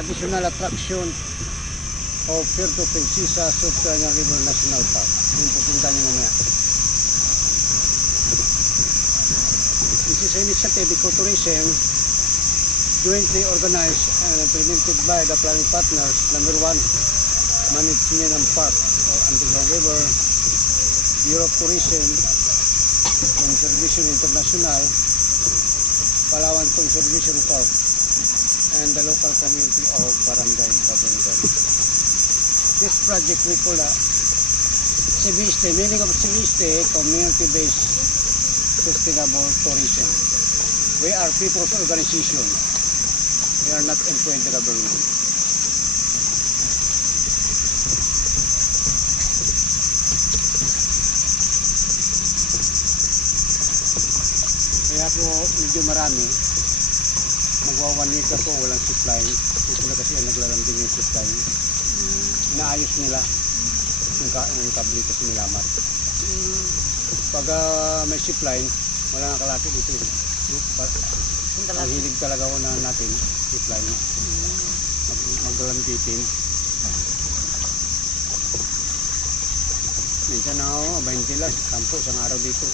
additional attraction of Puerto Princesa Subterranean River National Park. Yung pupunta nyo mamaya. This is an initiative ecotourism jointly organized and implemented by the planning partners. Number 1, Management ng Park or Underground River, Bureau of Tourism, Conservation International, Palawan Conservation Corp, and the local community of Barangay Kabungan. This project we call CBST, meaning of CBST, Community-Based Sustainable Tourism. We are people's organization. We are not employed the government. Kaya po medyo marami. Magwa 1 week ako, walang supply. Ito na kasi ang naglalambing yung supply. Naayos nila yung kable kasi nilamat. Pag may supply, wala nga kalapit dito. Ang hilig talaga na natin, supply. Maglalambitin. Minsan na ako, 20 lang, 10 isang araw dito.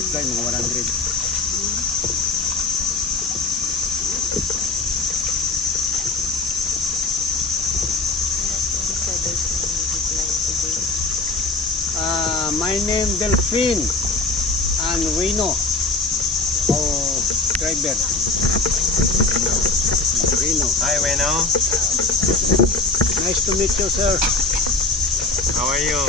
Supply, mga 100. My name Delphine and Wino, driver. Wino. Hi, Wino. Nice to meet you, sir. How are you?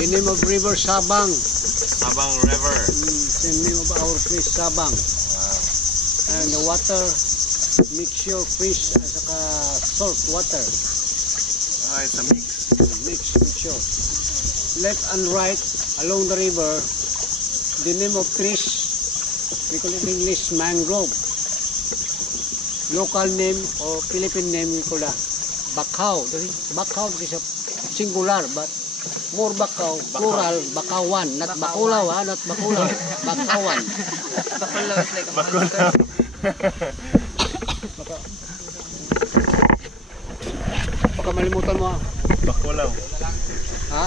The name of river Sabang. Sabang River. The name of our fish Sabang. Wow. And the water mixture fish at saka salt water. Oh, it's a mix. Mixture. Left and right along the river, the name of trees, we call it in English mangrove. Local name or Philippine name we call that bakaw. Bakaw is a singular, but more bakaw, plural, bakawan, not bakulaw, not bakulaw, bakawan. Bakulaw is like a Bakulaw. Baka malimutan mo. Bakulaw. Ha?